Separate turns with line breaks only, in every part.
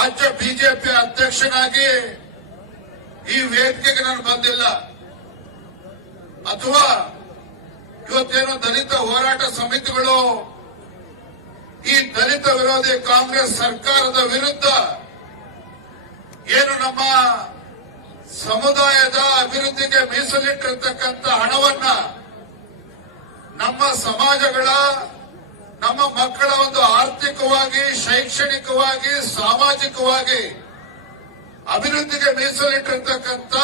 ರಾಜ್ಯ ಬಿಜೆಪಿ ಅಧ್ಯಕ್ಷನಾಗಿ ಈ ವೇದಿಕೆಗೆ ನಾನು ಬಂದಿಲ್ಲ. ಅಥವಾ ಇವತ್ತೇನೋ ದಲಿತ ಹೋರಾಟ ಸಮಿತಿಗಳು ಈ ದಲಿತ ವಿರೋಧಿ ಕಾಂಗ್ರೆಸ್ ಸರ್ಕಾರದ ವಿರುದ್ಧ ಏನು ನಮ್ಮ ಸಮುದಾಯದ ಅಭಿವೃದ್ಧಿಗೆ ಮೀಸಲಿಟ್ಟಿರ್ತಕ್ಕಂಥ ಹಣವನ್ನ ನಮ್ಮ ಸಮಾಜಗಳ ನಮ್ಮ ಮಕ್ಕಳ ಒಂದು ಆರ್ಥಿಕವಾಗಿ, ಶೈಕ್ಷಣಿಕವಾಗಿ, ಸಾಮಾಜಿಕವಾಗಿ ಅಭಿವೃದ್ಧಿಗೆ ಮೀಸಲಿಟ್ಟಿರ್ತಕ್ಕಂಥ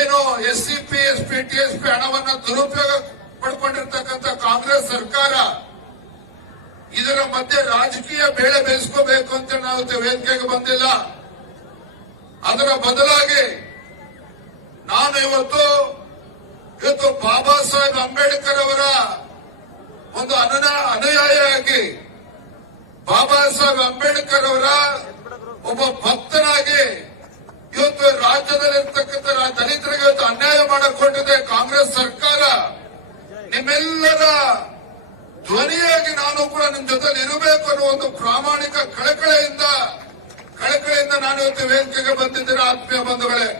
ಏನು S C P S P T S P ಹಣವನ್ನು ದುರುಪಯೋಗ ಪಡ್ಕೊಂಡಿರ್ತಕ್ಕಂಥ ಕಾಂಗ್ರೆಸ್ ಸರ್ಕಾರ ಇದರ ಮಧ್ಯೆ ರಾಜಕೀಯ ಬೇಳೆ ಬೇಯಿಸ್ಕೋಬೇಕು ಅಂತ ನಾವು ವೇದಿಕೆಗೆ ಬಂದಿಲ್ಲ. ಅದರ ಬದಲಾಗಿ ನಾನು ಇವತ್ತು ಇವತ್ತು ಬಾಬಾ ಸಾಹೇಬ್ ಅಂಬೇಡ್ಕರ್ ಅವರ ಒಂದು ಅನನ ಅನುಯಾಯಿಯಾಗಿ ಬಾಬಾ ಸಾಹೇಬ್ ಅಂಬೇಡ್ಕರ್ ಅವರ ಒಬ್ಬ ಭಕ್ತನಾಗಿ ಇವತ್ತು ರಾಜ್ಯದಲ್ಲಿರ್ತಕ್ಕಂಥ ದಲಿತರಿಗೆ ಇವತ್ತು ಅನ್ಯಾಯ ಮಾಡಿಕೊಂಡಿದೆ. ಕಾಂಗ್ರೆಸ್ ಸರ್ಕಾರ ನಿಮ್ಮೆಲ್ಲರ ಧ್ವನಿಯಾಗಿ ನಾನು ಕೂಡ ನಿಮ್ ಜೊತೆ ಇರಬೇಕು ಅನ್ನೋ ಒಂದು ಪ್ರಾಮಾಣಿಕ ಕಳಕಳೆಯಿಂದ ಕಳಕಳೆಯಿಂದ ನಾನು ಇವತ್ತು ವೇದಿಕೆಗೆ ಬಂದಿದ್ದೇನೆ. ಆತ್ಮೀಯ ಬಂಧುಗಳೇ,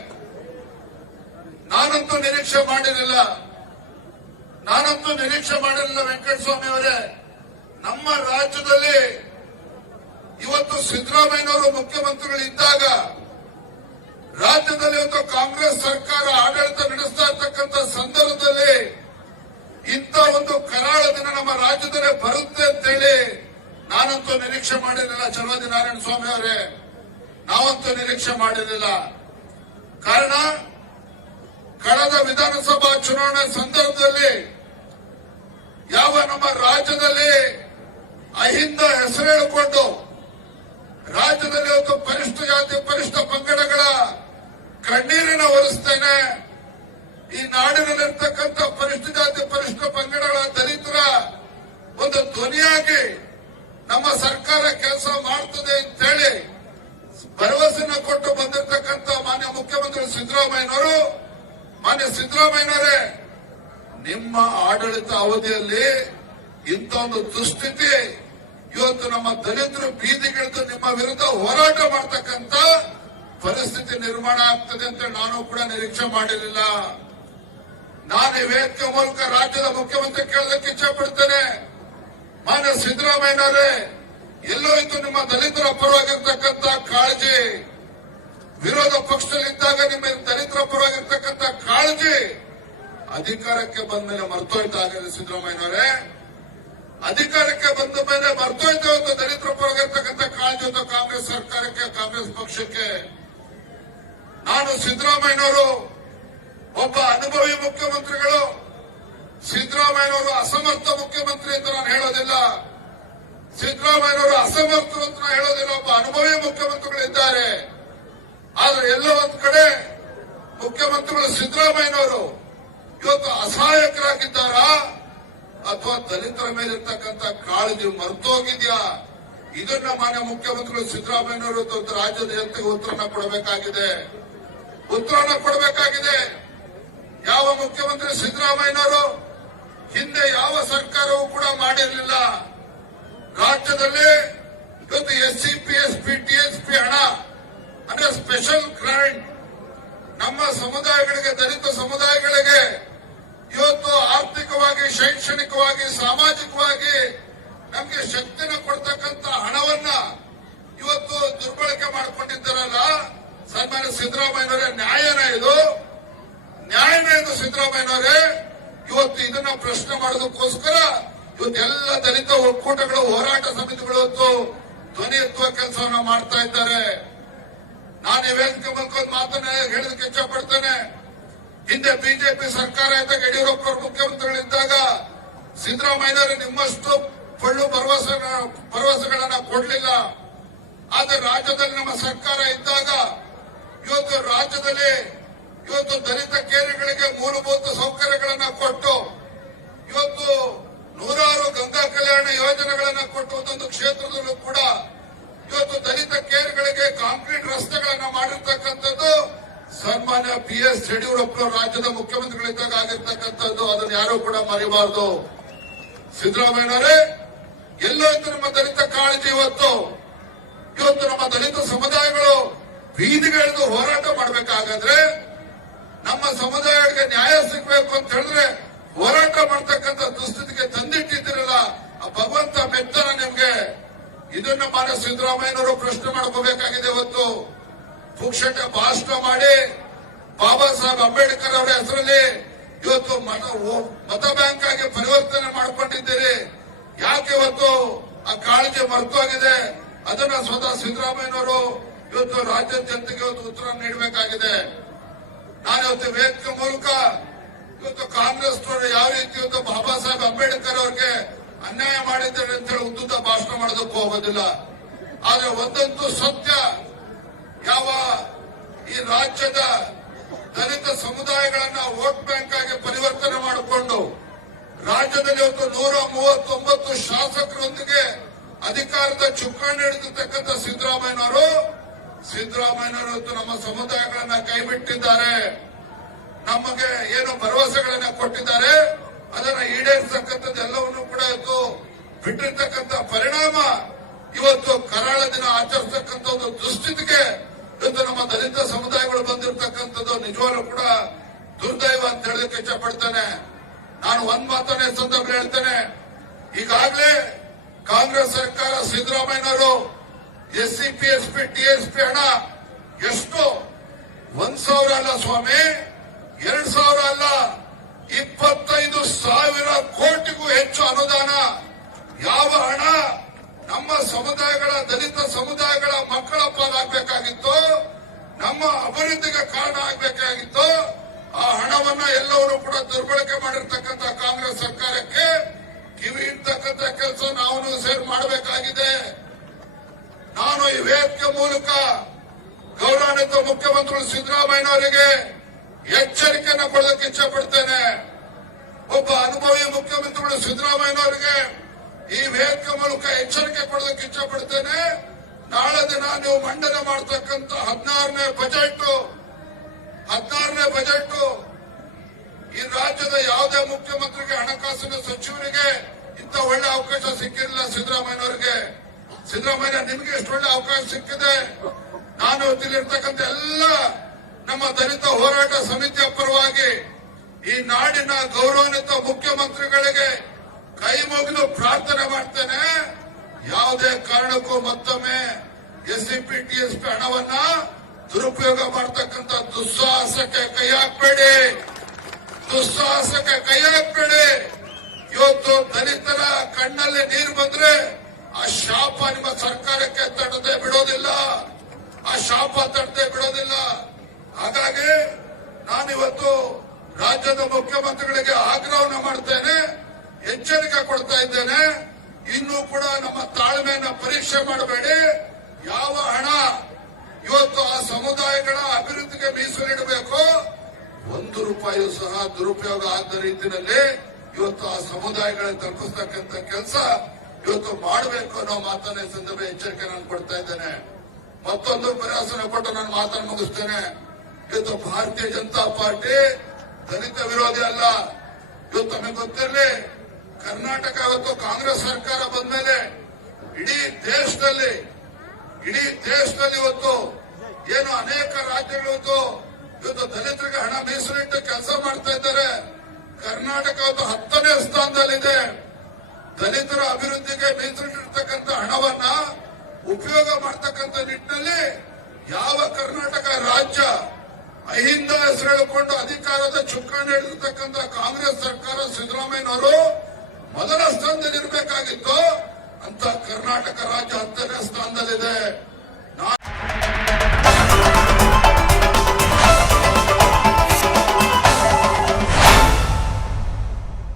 ನಾನಂತೂ ನಿರೀಕ್ಷೆ ಮಾಡಿರಲಿಲ್ಲ. ನಾನಂತೂ ನಿರೀಕ್ಷೆ ಮಾಡಿರಲಿಲ್ಲ ವೆಂಕಟಸ್ವಾಮಿ ಅವರೇ. ನಮ್ಮ ರಾಜ್ಯದಲ್ಲಿ ಇವತ್ತು ಸಿದ್ದರಾಮಯ್ಯನವರು ಮುಖ್ಯಮಂತ್ರಿಗಳಿದ್ದಾಗ ರಾಜ್ಯದಲ್ಲಿ ಇವತ್ತು ಕಾಂಗ್ರೆಸ್ ಸರ್ಕಾರ ಆಡಳಿತ ನಡೆಸ್ತಾ ಇರ್ತಕ್ಕಂಥ ಸಂದರ್ಭದಲ್ಲಿ ಇಂಥ ಒಂದು ಕರಾಳ ದಿನ ನಮ್ಮ ರಾಜ್ಯದಲ್ಲೇ ಬರುತ್ತೆ ಅಂತೇಳಿ ನಾನಂತೂ ನಿರೀಕ್ಷೆ ಮಾಡಿರಲಿಲ್ಲ. ಚಲೋದಿ ನಾರಾಯಣ ಸ್ವಾಮಿ ಅವರೇ, ನಾವಂತೂ ನಿರೀಕ್ಷೆ ಮಾಡಿರಲಿಲ್ಲ. ಕಾರಣ ಕಳೆದ ವಿಧಾನಸಭಾ ಚುನಾವಣೆ ಸಂದರ್ಭದಲ್ಲಿ ಯಾವ ನಮ್ಮ ರಾಜ್ಯದಲ್ಲಿ ಅಹಿಂದ ಹೆಸರು ಹೇಳಿಕೊಂಡು ರಾಜ್ಯದಲ್ಲಿ ಒಂದು ಪರಿಷ್ಠ ಜಾತಿ ಪರಿಷ್ಠ ಪಂಗಡಗಳ ಕಣ್ಣೀರಿನ ಒರೆಸ್ತೇನೆ. ಈ ನಾಡಿನಲ್ಲಿರ್ತಕ್ಕಂಥ ಪರಿಷ್ಠ ಜಾತಿ ಪರಿಷ್ಠ ಪಂಗಡಗಳ ದಲಿತರ ಒಂದು ಧ್ವನಿಯಾಗಿ ನಮ್ಮ ಸರ್ಕಾರ ಕೆಲಸ ಮಾಡ್ತದೆ ಅಂತೇಳಿ ಭರವಸೆನ ಕೊಟ್ಟು ಬಂದಿರತಕ್ಕಂಥ ಮಾನ್ಯ ಮುಖ್ಯಮಂತ್ರಿ ಸಿದ್ದರಾಮಯ್ಯನವರು ಮಾನ್ಯ ಸಿದ್ದರಾಮಯ್ಯನವರೇ, ನಿಮ್ಮ ಆಡಳಿತ ಅವಧಿಯಲ್ಲಿ ಇಂಥ ಒಂದು ದುಸ್ಥಿತಿ, ಇವತ್ತು ನಮ್ಮ ದಲಿತರು ಬೀದಿಗಿಳಿದು ನಿಮ್ಮ ವಿರುದ್ಧ ಹೋರಾಟ ಮಾಡತಕ್ಕಂತ ಪರಿಸ್ಥಿತಿ ನಿರ್ಮಾಣ ಆಗ್ತದೆ ಅಂತ ನಾನು ಕೂಡ ನಿರೀಕ್ಷೆ ಮಾಡಿರಲಿಲ್ಲ. ನಾನು ವೇದಿಕೆ ಮೂಲಕ ರಾಜ್ಯದ ಮುಖ್ಯಮಂತ್ರಿ ಕೇಳೋದಕ್ಕೆ ಇಚ್ಛೆ ಪಡ್ತೇನೆ. ಮಾನ್ಯ ಸಿದ್ದರಾಮಯ್ಯನವರೇ, ಎಲ್ಲೋ ಇತ್ತು ನಿಮ್ಮ ದಲಿತರ ಪರವಾಗಿರ್ತಕ್ಕಂಥ ಕಾಳಜಿ. ವಿರೋಧ ಪಕ್ಷದಲ್ಲಿದ್ದಾಗ ನಿಮ್ಮ ದಲಿತರ ಪರವಾಗಿರ್ತಕ್ಕಂಥ ಕಾಳಜಿ ಅಧಿಕಾರಕ್ಕೆ ಬಂದ ಮೇಲೆ ಮರ್ತೋಯ್ತಾಗಿದೆ ಸಿದ್ದರಾಮಯ್ಯನವರೇ. ಅಧಿಕಾರಕ್ಕೆ ಬಂದ ಮೇಲೆ ಮರ್ತೋಯ್ತ ಇವತ್ತು ದಲಿತರ ಪರವಾಗಿರ್ತಕ್ಕಂಥ ಕಾಳಜಿ ಇವತ್ತು ಕಾಂಗ್ರೆಸ್ ಸರ್ಕಾರಕ್ಕೆ, ಕಾಂಗ್ರೆಸ್ ಪಕ್ಷಕ್ಕೆ. ನಾನು ಸಿದ್ದರಾಮಯ್ಯನವರು ಒಬ್ಬ ಅನುಭವಿ ಮುಖ್ಯಮಂತ್ರಿಗಳು. ಸಿದ್ದರಾಮಯ್ಯನವರು ಅಸಮರ್ಥ ಮುಖ್ಯಮಂತ್ರಿ ಅಂತ ನಾನು ಹೇಳೋದಿಲ್ಲ. ಸಿದ್ದರಾಮಯ್ಯನವರು ಅಸಮರ್ಥರು ಅಂತ ಹೇಳೋದಿಲ್ಲ. ಒಬ್ಬ ಅನುಭವಿ ಮುಖ್ಯಮಂತ್ರಿಗಳಿದ್ದಾರೆ ಆದ್ರೆ ಎಲ್ಲ ಒಂದ್ ಕಡೆ ಮುಖ್ಯಮಂತ್ರಿಗಳು ಸಿದ್ದರಾಮಯ್ಯನವರು ಇವತ್ತು ಅಸಹಾಯಕರಾಗಿದ್ದಾರಾ? ಅಥವಾ ದಲಿತರ ಮೇಲಿರ್ತಕ್ಕಂಥ ಕಾಳಜಿ ಮರ್ತೋಗಿದ್ಯಾ? ಇದನ್ನ ಮಾನ್ಯ ಮುಖ್ಯಮಂತ್ರಿಗಳು ಸಿದ್ದರಾಮಯ್ಯನವರು ರಾಜ್ಯದ ಜನತೆಗೆ ಉತ್ತರನ ಕೊಡಬೇಕಾಗಿದೆ. ಉತ್ತರನ ಕೊಡಬೇಕಾಗಿದೆ. ಯಾವ ಮುಖ್ಯಮಂತ್ರಿ ಸಿದ್ದರಾಮಯ್ಯನವರು? ಹಿಂದೆ ಯಾವ ಸರ್ಕಾರವೂ ಕೂಡ ಮಾಡಿರಲಿಲ್ಲ. ರಾಜ್ಯದಲ್ಲಿ ಇವತ್ತು S C P, S P, T S P ಹಣ ಅಂದ್ರೆ ಸ್ಪೆಷಲ್ ಗ್ರಾಂಟ್ ನಮ್ಮ ಸಮುದಾಯಗಳಿಗೆ, ದಲಿತ ಸಮುದಾಯಗಳಿಗೆ ಇವತ್ತು ಆರ್ಥಿಕವಾಗಿ, ಶೈಕ್ಷಣಿಕವಾಗಿ, ಸಾಮಾಜಿಕವಾಗಿ ನಮಗೆ ಶಕ್ತಿನ ಕೊಡ್ತಕ್ಕಂಥ ಹಣವನ್ನ ಇವತ್ತು ದುರ್ಬಳಕೆ ಮಾಡಿಕೊಂಡಿದ್ದಾರಲ್ಲ, ಸನ್ಮಾನ್ಯ ಸಿದ್ದರಾಮಯ್ಯನವರೇ, ನ್ಯಾಯನ ಇದು. ನ್ಯಾಯನ ಇದು ಸಿದ್ದರಾಮಯ್ಯನವರೇ. ಇವತ್ತು ಇದನ್ನ ಪ್ರಶ್ನೆ ಮಾಡೋದಕ್ಕೋಸ್ಕರ ಇವತ್ತೆಲ್ಲ ದಲಿತ ಒಕ್ಕೂಟಗಳು, ಹೋರಾಟ ಸಮಿತಿಗಳು ಇವತ್ತು ಧ್ವನಿ ಎತ್ತುವ ಕೆಲಸವನ್ನ ಮಾಡ್ತಾ ಇದ್ದಾರೆ. ನಾನು ಮೂಲಕ ಒಂದು ಮಾತನ್ನ ಹೇಳೋದಕ್ಕೆ ಇಚ್ಛಪಡ್ತೇನೆ. ಹಿಂದೆ ಬಿಜೆಪಿ ಸರ್ಕಾರ ಇದ್ದಾಗ ಯಡಿಯೂರಪ್ಪ ಅವರು ಮುಖ್ಯಮಂತ್ರಿಗಳಿದ್ದಾಗ ಸಿದ್ದರಾಮಯ್ಯನವರು ನಿಮ್ಮಷ್ಟು ಪಳ್ಳು ಭರವಸೆ, ಭರವಸೆಗಳನ್ನ ಕೊಡಲಿಲ್ಲ. ಆದ್ರೆ ರಾಜ್ಯದಲ್ಲಿ ನಮ್ಮ ಸರ್ಕಾರ ಇದ್ದಾಗ ಇವತ್ತು ರಾಜ್ಯದಲ್ಲಿ ಇವತ್ತು ದಲಿತ ಕೇರಿಗಳಿಗೆ ಮೂಲಭೂತ ಸೌಕರ್ಯಗಳನ್ನ ಕೊಟ್ಟು ಇವತ್ತು ನೂರಾರು ಗಂಗಾ ಕಲ್ಯಾಣ ಯೋಜನೆಗಳನ್ನ ಕೊಟ್ಟು ಒಂದೊಂದು ಕ್ಷೇತ್ರದಲ್ಲೂ ಕೂಡ ಇವತ್ತು ದಲಿತ ಕೇರಿಗಳಿಗೆ ಕಾಂಕ್ರೀಟ್ ರಸ್ತೆಗಳನ್ನ ಮಾಡಿರ್ತಕ್ಕಂಥದ್ದು ಸನ್ಮಾನ್ಯ ಯಡಿಯೂರಪ್ಪ ರಾಜ್ಯದ ಮುಖ್ಯಮಂತ್ರಿಗಳಿದ್ದಾಗ ಆಗಿರ್ತಕ್ಕಂಥದ್ದು, ಅದನ್ನು ಯಾರೂ ಕೂಡ ಮರಿಬಾರದು. ಸಿದ್ದರಾಮಯ್ಯನವರೇ, ಎಲ್ಲೋ ನಮ್ಮ ದಲಿತ ಕಾಳಜಿ ಇವತ್ತು. ಇವತ್ತು ನಮ್ಮ ನಮ್ಮ ದಲಿತ ಸಮುದಾಯಗಳು ಬೀದಿಗಿಳಿದು ಹೋರಾಟ ಮಾಡಬೇಕಾಗಾದ್ರೆ ನಮ್ಮ ಸಮುದಾಯಗಳಿಗೆ ನ್ಯಾಯ ಸಿಗಬೇಕು ಅಂತ ಹೇಳಿದ್ರೆ ಹೋರಾಟ ಮಾಡ್ತಕ್ಕಂಥ ದುಸ್ಥಿತಿಗೆ ತಂದಿಟ್ಟಿದ್ದಿರಲ್ಲ, ಆ ಭಗವಂತ ಮೆತ್ತನ ನಿಮ್ಗೆ. ಇದನ್ನ ಮಾನ್ಯ ಸಿದ್ದರಾಮಯ್ಯನವರು ಪ್ರಶ್ನೆ ಮಾಡ್ಕೋಬೇಕಾಗಿದೆ ಇವತ್ತು. ಪುಕ್ಷಟ ಭಾಷಣ ಮಾಡಿ ಬಾಬಾ ಸಾಹೇಬ್ ಅಂಬೇಡ್ಕರ್ ಅವರ ಹೆಸರಲ್ಲಿ ಇವತ್ತು ಮನ ಮತ ಬ್ಯಾಂಕ್ ಆಗಿ ಪರಿವರ್ತನೆ ಮಾಡಿಕೊಂಡಿದ್ದೀರಿ. ಯಾಕೆ ಇವತ್ತು ಆ ಕಾಳಜಿ ಮರ್ತೋಗಿದೆ? ಅದನ್ನ ಸ್ವತಃ ಸಿದ್ದರಾಮಯ್ಯನವರು ಇವತ್ತು ರಾಜ್ಯದ ಜನತೆಗೆ ಇವತ್ತು ಉತ್ತರ ನೀಡಬೇಕಾಗಿದೆ. ನಾನು ಇವತ್ತು ವೇದಿಕೆ ಮೂಲಕ ಇವತ್ತು ಕಾಂಗ್ರೆಸ್ ಯಾವ ರೀತಿ ಇವತ್ತು ಬಾಬಾ ಸಾಹೇಬ್ ಅಂಬೇಡ್ಕರ್ ಅವ್ರಿಗೆ ಅನ್ಯಾಯ ಮಾಡಿದ್ದಾರೆ ಅಂತ ಹೇಳಿ ಉದ್ದುದ್ದ ಭಾಷಣ ಮಾಡೋದಕ್ಕೂ ಹೋಗೋದಿಲ್ಲ. ಆದ್ರೆ ಒಂದಂತೂ ಸತ್ಯ, ಯಾವ ಈ ರಾಜ್ಯದ ದಲಿತ ಸಮುದಾಯಗಳನ್ನ ವೋಟ್ ಬ್ಯಾಂಕ್ ಆಗಿ ಪರಿವರ್ತನೆ ಮಾಡಿಕೊಂಡು ರಾಜ್ಯದಲ್ಲಿ ಒಂದು ನೂರ ಮೂವತ್ತೊಂಬತ್ತು ಶಾಸಕರೊಂದಿಗೆ ಅಧಿಕಾರದ ಚುಕ್ಕಾಣಿ ಹಿಡಿದಿರ್ತಕ್ಕಂಥ ಸಿದ್ದರಾಮಯ್ಯನವರು ಸಿದ್ದರಾಮಯ್ಯನವರು ನಮ್ಮ ಸಮುದಾಯಗಳನ್ನ ಕೈಬಿಟ್ಟಿದ್ದಾರೆ. ನಮಗೆ ಏನು ಭರವಸೆಗಳನ್ನ ಕೊಟ್ಟಿದ್ದಾರೆ. ಅದನ್ನ ಈಡೇರಿಸತಕ್ಕಂಥದ್ದು ಎಲ್ಲವನ್ನೂ ಕೂಡ ಇವತ್ತು ಬಿಟ್ಟಿರ್ತಕ್ಕಂಥ ಪರಿಣಾಮ. ಇವತ್ತು ಕರಾಳ ದಿನ ಆಚರಿಸತಕ್ಕಂಥ ಒಂದು ದುಸ್ಥಿತಿಗೆ ಇವತ್ತು ನಮ್ಮ ದಲಿತ ಸಮುದಾಯಗಳು ಬಂದಿರತಕ್ಕಂಥದ್ದು ನಿಜವಾಗ್ಲೂ ಕೂಡ ದುರ್ದೈವ ಅಂತ ಹೇಳಲಿಕ್ಕೆ ಇಷ್ಟಪಡ್ತೇನೆ. ನಾನು ಒಂದ್ ಮಾತನ್ನ ಸಂದರ್ಭ ಹೇಳ್ತೇನೆ. ಈಗಾಗಲೇ ಕಾಂಗ್ರೆಸ್ ಸರ್ಕಾರ ಸಿದ್ದರಾಮಯ್ಯನವರು S C P S T S P ಹಣ ಎಷ್ಟು? ಒಂದ್ ಸಾವಿರ ಅಲ್ಲ ಸ್ವಾಮಿ, ಎರಡ್ ಸಾವಿರ ಅಲ್ಲ, ಇಪ್ಪತ್ತೈದು ಸಾವಿರ ಕೋಟಿಗೂ ಹೆಚ್ಚು ಅನುದಾನ. ಯಾವ ಹಣ? ನಮ್ಮ ಸಮುದಾಯಗಳ ದಲಿತ ಸಮುದಾಯಗಳ ಮಕ್ಕಳ ನಮ್ಮ ಅಭಿವೃದ್ಧಿಗೆ ಕಾರಣ ಆಗಬೇಕಾಗಿತ್ತು. ಆ ಹಣವನ್ನ ಎಲ್ಲವರು ಕೂಡ ದುರ್ಬಳಕೆ ಮಾಡಿರ್ತಕ್ಕಂಥ ಕಾಂಗ್ರೆಸ್ ಸರ್ಕಾರಕ್ಕೆ ಕಿವಿ ಇರ್ತಕ್ಕಂಥ ಕೆಲಸ ನಾವು ಸೇರ್ ಮಾಡಬೇಕಾಗಿದೆ. ನಾನು ಈ ವೇದಿಕೆ ಮೂಲಕ ಗೌರವಾನ್ವಿತ ಮುಖ್ಯಮಂತ್ರಿ ಸಿದ್ದರಾಮಯ್ಯನವರಿಗೆ ಎಚ್ಚರಿಕೆಯನ್ನು ಕೊಡೋದಕ್ಕೆ ಇಚ್ಛಪಡ್ತೇನೆ. ಒಬ್ಬ ಅನುಭವಿ ಮುಖ್ಯಮಂತ್ರಿಗಳು ಸಿದ್ದರಾಮಯ್ಯನವರಿಗೆ ಈ ವೇದಿಕೆ ಮೂಲಕ ಎಚ್ಚರಿಕೆ ಕೊಡೋದಕ್ಕೆ ಇಚ್ಛಪಡ್ತೇನೆ. ನಾಳೆ ದಿನ ನೀವು ಮಂಡನೆ ಮಾಡತಕ್ಕಂತ ಹದಿನಾರನೇ ಬಜೆಟ್. ಹದಿನಾರನೇ ಬಜೆಟ್. ಈ ರಾಜ್ಯದ ಯಾವುದೇ ಮುಖ್ಯಮಂತ್ರಿಗೆ ಹಣಕಾಸಿನ ಸಚಿವರಿಗೆ ಇಂಥ ಒಳ್ಳೆ ಅವಕಾಶ ಸಿಕ್ಕಿರಲಿಲ್ಲ ಸಿದ್ದರಾಮಯ್ಯನವರಿಗೆ. ಸಿದ್ದರಾಮಯ್ಯ, ನಿಮಗೆ ಇಷ್ಟು ಒಳ್ಳೆ ಅವಕಾಶ ಸಿಕ್ಕಿದೆ. ನಾನು ಇಲ್ಲಿರ್ತಕ್ಕಂಥ ಎಲ್ಲ ನಮ್ಮ ದಲಿತ ಹೋರಾಟ ಸಮಿತಿಯ ಪರವಾಗಿ ಈ ನಾಡಿನ ಗೌರವಾನ್ವಿತ ಮುಖ್ಯಮಂತ್ರಿಗಳಿಗೆ ಕೈ ಮುಗಿದು ಪ್ರಾರ್ಥನೆ ಮಾಡ್ತೇನೆ. ಯಾವುದೇ ಕಾರಣಕ್ಕೂ ಮತ್ತೊಮ್ಮೆ ಎಸ್ಸಿಪಿ ಟಿಎಸ್ಪಿ ಹಣವನ್ನ ದುರುಪಯೋಗ ಮಾಡತಕ್ಕಂತ ದುಸ್ಸಾಹಸಕ್ಕೆ ಕೈ ಹಾಕಬೇಡಿ. ದುಸ್ಸಾಹಸಕ್ಕೆ ಕೈ ಹಾಕಬೇಡಿ. ಇವತ್ತು ದಲಿತರ ಕಣ್ಣಲ್ಲಿ ನೀರು ಬಂದ್ರೆ ಆ ಶಾಪ ನಿಮ್ಮ ಸರ್ಕಾರಕ್ಕೆ ತಡದೆ ಬಿಡೋದಿಲ್ಲ. ಆ ಶಾಪ ತಡದೆ ಬಿಡೋದಿಲ್ಲ. ಹಾಗಾಗಿ ನಾನಿವತ್ತು ರಾಜ್ಯದ ಮುಖ್ಯಮಂತ್ರಿಗಳಿಗೆ ಆಗ್ರಹವನ್ನು ಮಾಡ್ತೇನೆ. ಎಚ್ಚರಿಕೆ ಕೊಡ್ತಾ ಇದ್ದೇನೆ. ಇನ್ನೂ ಕೂಡ ನಮ್ಮ ತಾಳ್ಮೆಯನ್ನ ಪರೀಕ್ಷೆ ಮಾಡಬೇಡಿ. ಯಾವ ಹಣ ಇವತ್ತು ಆ ಸಮುದಾಯಗಳ ಅಭಿವೃದ್ಧಿಗೆ ಮೀಸಲಿಡಬೇಕು? ಒಂದು ರೂಪಾಯಿ ಸಹ ದುರುಪಯೋಗ ಆದ ರೀತಿಯಲ್ಲಿ ಇವತ್ತು ಆ ಸಮುದಾಯಗಳನ್ನ ತಲುಪಿಸ್ತಕ್ಕಂಥ ಕೆಲಸ ಇವತ್ತು ಮಾಡಬೇಕು ಅನ್ನೋ ಮಾತನ್ನ ಸಂದರ್ಭ ಎಚ್ಚರಿಕೆ ನಾನು ಕೊಡ್ತಾ ಇದ್ದೇನೆ. ಮತ್ತೊಂದು ಪ್ರಯಾಸನ ಕೊಟ್ಟು ನಾನು ಮಾತನ್ನು ಮುಗಿಸ್ತೇನೆ. ಇವತ್ತು ಭಾರತೀಯ ಜನತಾ ಪಾರ್ಟಿ ದಲಿತ ವಿರೋಧಿ ಅಲ್ಲ. ಇವತ್ತು ನಮಗೆ ಗೊತ್ತಿರಲಿ ಕರ್ನಾಟಕ ಇವತ್ತು ಕಾಂಗ್ರೆಸ್ ಸರ್ಕಾರ ಬಂದ್ಮೇಲೆ ಇಡೀ ದೇಶದಲ್ಲಿ ಇಡೀ ದೇಶದಲ್ಲಿ ಇವತ್ತು ಏನು ಅನೇಕ ರಾಜ್ಯಗಳು ಇವತ್ತು ಇವತ್ತು ದಲಿತರಿಗೆ ಹಣ ಮೀಸಲಿಟ್ಟು ಕೆಲಸ ಮಾಡ್ತಾ ಇದ್ದಾರೆ. ಕರ್ನಾಟಕ ಇವತ್ತು ಹತ್ತನೇ ಸ್ಥಾನದಲ್ಲಿದೆ. ದಲಿತರ ಅಭಿವೃದ್ಧಿಗೆ ಮೀಸಲಿಟ್ಟಿರ್ತಕ್ಕಂಥ ಹಣವನ್ನ ಉಪಯೋಗ ಮಾಡ್ತಕ್ಕಂಥ ನಿಟ್ಟಿನಲ್ಲಿ ಯಾವ ಕರ್ನಾಟಕ ರಾಜ್ಯ ಅಹಿಂದ ಹೆಸರು ಹೇಳಿಕೊಂಡು ಅಧಿಕಾರದ ಚುಕ್ಕಾಣಿ ಹಿಡಿದಿರ್ತಕ್ಕಂಥ ಕಾಂಗ್ರೆಸ್ ಸರ್ಕಾರ ಸಿದ್ದರಾಮಯ್ಯನವರು ಮೊದಲ ಸ್ಥಾನದಲ್ಲಿ ಇರಬೇಕಾಗಿತ್ತು ಅಂತ ಕರ್ನಾಟಕ ರಾಜ್ಯ ಹತ್ತನೇ ಸ್ಥಾನದಲ್ಲಿದೆ.